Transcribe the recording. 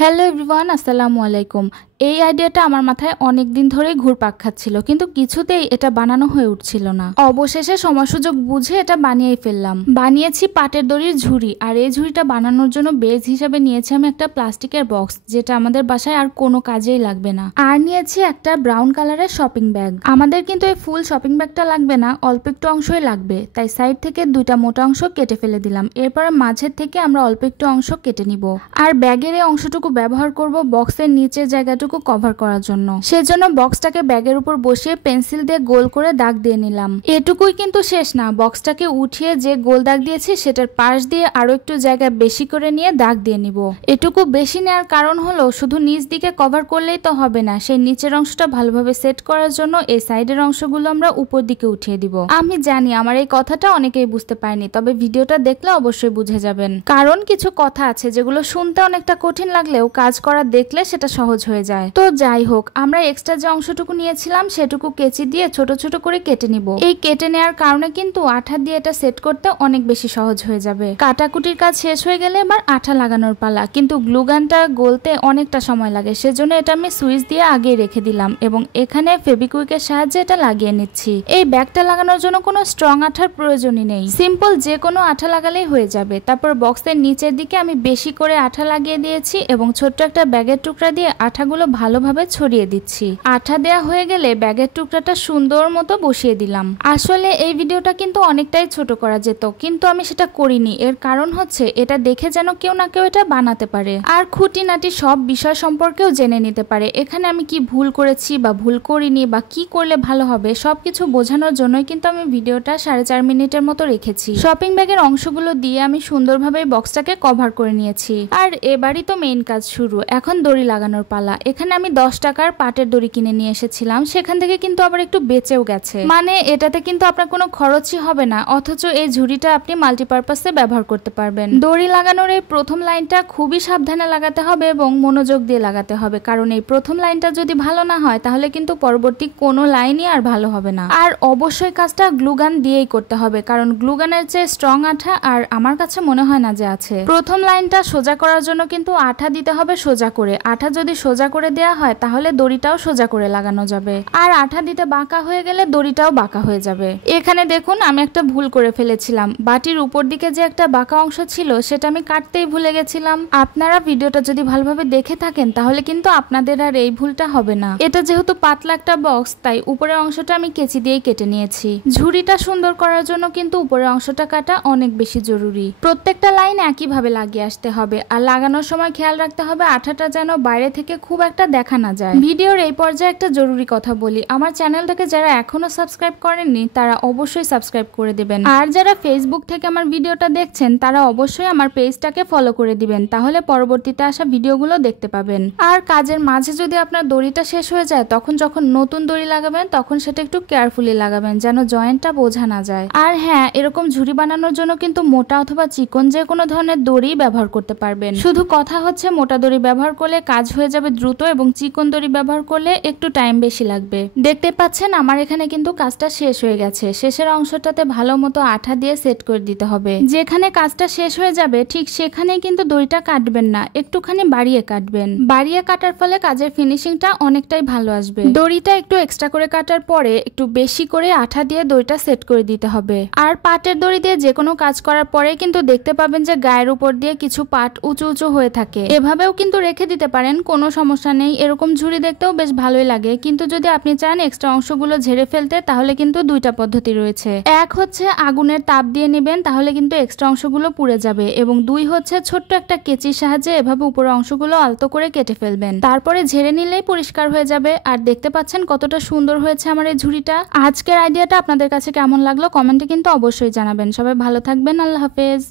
Hello everyone, আসসালামু আলাইকুম। এই আইডিয়াটা আমার মাথায় অনেক দিন ধরেই ঘুরপাক খাচ্ছিল, কিন্তু কিছুতেই এটা বানানো হয়ে উঠছিল না। অবশেষে সময় সুযোগ বুঝে এটা বানিয়েই ফেললাম। বানিয়েছি পাটের দড়ির ঝুড়ি, আর এই ঝুড়িটা বানানোর জন্য বেজ হিসাবে নিয়েছি আমি একটা প্লাস্টিকের বক্স, যেটা আমাদের বাসায় আর কোনো কাজেই লাগবে না। আর নিয়েছি একটা ব্রাউন কালারের শপিং ব্যাগ। আমাদের কিন্তু এই ফুল শপিং ব্যাগটা লাগবে না, অল্প একটু অংশই লাগবে, তাই সাইড থেকে দুইটা মোটা অংশ কেটে ফেলে দিলাম। এরপরে মাঝের থেকে আমরা অল্প একটু অংশ কেটে নিব। আর ব্যাগের এই অংশটুকু ব্যবহার করব বক্সের নিচের জায়গাটুকু কভার করার জন্য। সেজন্য বক্সটাকে ব্যাগের উপর বসিয়ে পেন্সিল দিয়ে গোল করে দাগ দিয়ে নিলাম। এটুকুই কিন্তু শেষ না, বক্সটাকে উঠিয়ে যে গোল দাগ দিয়েছি সেটার পাশ দিয়ে আরো একটু জায়গা বেশি করে নিয়ে দাগ দিয়ে নিব। এটুকু বেশি নেওয়ার কারণ হলো শুধু নিচ দিকে কভার করলেই তো হবে না, সেই নিচের অংশটা ভালোভাবে সেট করার জন্য এই সাইডের অংশগুলো আমরা উপর দিকে উঠিয়ে দিব। আমি জানি আমার এই কথাটা অনেকেই বুঝতে পারেনি, তবে ভিডিওটা দেখলে অবশ্যই বুঝে যাবেন। কারণ কিছু কথা আছে যেগুলো শুনতে অনেকটা কঠিন লাগলেও কাজ করা দেখলে সেটা সহজ হয়ে যায়। তো যাই হোক, আমরা এক্সট্রা যে অংশটুকু নিয়েছিলাম সেটুকু কেচি দিয়ে ছোট ছোট করে কেটে নিব। এই কেটে নেওয়ার কারণে কিন্তু আঠা দিয়ে এটা সেট করতে অনেক বেশি সহজ হয়ে যাবে। কাটাকুটির কাজ শেষ হয়ে গেলে এবার আঠা লাগানোর পালা, কিন্তু গ্লু গানটা গলতে অনেকটা সময় লাগে, সেজন্য এটা আমি সুইচ দিয়ে আগে রেখে দিলাম এবং এখানে ফেবিকুইকের সাহায্যে এটা লাগিয়ে নিচ্ছি। এই ব্যাগটা লাগানোর জন্য কোনো স্ট্রং আঠার প্রয়োজনই নেই, সিম্পল যে কোনো আঠা লাগালেই হয়ে যাবে। তারপর বক্সের নিচের দিকে আমি বেশি করে আঠা লাগিয়ে দিয়েছি এবং ছোট্ট একটা ব্যাগের টুকরা দিয়ে আঠাগুলো ভালোভাবে ছড়িয়ে দিচ্ছি। আঠা দেয়া হয়ে গেলে ব্যাগের টুকরাটা সুন্দর মতো বসিয়ে দিলাম। আসলে এই ভিডিওটা কিন্তু অনেকটাই ছোট করা যেত, কিন্তু আমি সেটা করিনি। এর কারণ হচ্ছে এটা দেখে যেন কেউ না কেউ এটা বানাতে পারে আর খুঁটিনাটি সব বিষয় সম্পর্কেও জেনে নিতে পারে। এখানে আমি কি ভুল করেছি বা ভুল করিনি বা কি করলে ভালো হবে সবকিছু বোঝানোর জন্যই কিন্তু আমি ভিডিওটা 4.5 মিনিটের মতো রেখেছি। শপিং ব্যাগের অংশগুলো দিয়ে আমি সুন্দরভাবে বক্সটাকে কভার করে নিয়েছি। আর এবারই তো মেইন কাজ শুরু, এখন দড়ি লাগানোর পালা। এখানে আমি 10 টাকার পাটের দড়ি কিনে নিয়ে এসেছিলাম, সেখান থেকে কিন্তু আবার একটু বেঁচেও গেছে। মানে এটাতে কিন্তু আপনার কোনো খরচই হবে না, অথচ এই ঝুড়িটা আপনি মাল্টিপারপাসে ব্যবহার করতে পারবেন। দড়ি লাগানোর এই প্রথম লাইনটা খুবই সাবধানে লাগাতে হবে এবং মনোযোগ দিয়ে লাগাতে হবে, কারণ এই প্রথম লাইনটা যদি ভালো না হয় তাহলে কিন্তু পরবর্তী কোনো লাইনই আর ভালো হবে না। আর অবশ্যই কাজটা গ্লুগান দিয়েই করতে হবে, কারণ গ্লুগানের চেয়ে স্ট্রং আঠা আর আমার কাছে মনে হয় না যে আছে। প্রথম লাইনটা সোজা করার জন্য কিন্তু আঠা দিতে হবে সোজা করে। আঠা যদি সোজা করে দেয়া হয় তাহলে দড়িটাও সোজা করে লাগানো যাবে, আর আঠা দিতে বাঁকা হয়ে গেলে দড়িটাও বাঁকা হয়ে যাবে। এখানে দেখুন আমি একটা ভুল করে ফেলেছিলাম, বাটির উপর দিকে যে একটা বাঁকা অংশ ছিল সেটা আমি কাটতেই ভুলে গেছিলাম। আপনারা ভিডিওটা যদি ভালোভাবে দেখে থাকেন তাহলে কিন্তু আপনাদের আর এই ভুলটা হবে না। এটা যেহেতু পাতলা একটা বক্স, তাই উপরের অংশটা আমি কেচি দিয়েই কেটে নিয়েছি। ঝুড়িটা সুন্দর করার জন্য কিন্তু উপরের অংশটা কাটা অনেক বেশি জরুরি। প্রত্যেকটা লাইন একইভাবে লাগিয়ে আসতে হবে, আর লাগানোর সময় খেয়াল রাখতে হবে আঠাটা যেন বাইরে থেকে খুব একটা দেখা না যায়। ভিডিওর এই পর্যায়ে একটা জরুরি কথা বলি, আমার চ্যানেলটাকে যারা এখনো সাবস্ক্রাইব করেননি তারা অবশ্যই সাবস্ক্রাইব করে দিবেন, আর যারা ফেসবুক থেকে আমার ভিডিওটা দেখছেন তারা অবশ্যই আমার পেজটাকে ফলো করে দিবেন, তাহলে পরবর্তীতে আসা ভিডিওগুলো দেখতে পাবেন। আর কাজের মাঝে যদি আপনার দড়িটা শেষ হয়ে যায় তখন যখন নতুন দড়ি লাগাবেন তখন সেটা একটু কেয়ারফুলি লাগাবেন যেন জয়েন্টটা বোঝা না যায়। আর হ্যাঁ, এরকম ঝুড়ি বানানোর জন্য কিন্তু মোটা অথবা চিকন যে কোনো ধরনের দড়ি ব্যবহার করতে পারবেন। শুধু কথা হচ্ছে মোটা দড়ি ব্যবহার করলে কাজ হয়ে যাবে দ্রুত এবং চিকন দড়ি ব্যবহার করলে একটু টাইম বেশি লাগবে। দেখতে পাচ্ছেন আমার এখানে কিন্তু কাজটা শেষ হয়ে গেছে। শেষের অংশটাতে ভালো মতো আঠা দিয়ে সেট করে দিতে হবে। যেখানে কাজটা শেষ হয়ে যাবে ঠিক সেখানেই কিন্তু দড়িটা কাটবেন না, একটুখানি বাড়িয়ে কাটবেন। বাড়িয়ে কাটার ফলে কাজের ফিনিশিংটা অনেকটাই ভালো আসবে। দড়িটা একটু এক্সট্রা করে কাটার পরে একটু বেশি করে আঠা দিয়ে দড়িটা সেট করে দিতে হবে। আর পাটের দড়ি দিয়ে যে কোনো কাজ করার পরে কিন্তু দেখতে পাবেন যে গায়ের উপর দিয়ে কিছু পাট উঁচু উঁচু হয়ে থাকে। এভাবেও কিন্তু রেখে দিতে পারেন, কোনো সমস্যা নেই। এরকম ঝুড়ি দেখতেও বেশ ভালোই লাগে, কিন্তু যদি আপনি চান এক্সট্রা অংশগুলো ঝেড়ে ফেলতে তাহলে কিন্তু দুইটা পদ্ধতি রয়েছে। এক হচ্ছে আগুনের তাপ দিয়ে নেবেন, তাহলে কিন্তু এক্সট্রা অংশগুলো পুড়ে যাবে, এবং দুই হচ্ছে ছোট্ট একটা কেচির সাহায্যে এভাবে উপরের অংশগুলো আলতো করে কেটে ফেলবেন, তারপরে ঝেড়ে নিলেই পরিষ্কার হয়ে যাবে। আর দেখতে পাচ্ছেন কতটা সুন্দর হয়েছে আমার এই ঝুড়িটা। আজকের আইডিয়াটা আপনাদের কাছে কেমন লাগলো কমেন্টে কিন্তু অবশ্যই জানাবেন। সবাই ভালো থাকবেন, আল্লাহ হাফেজ।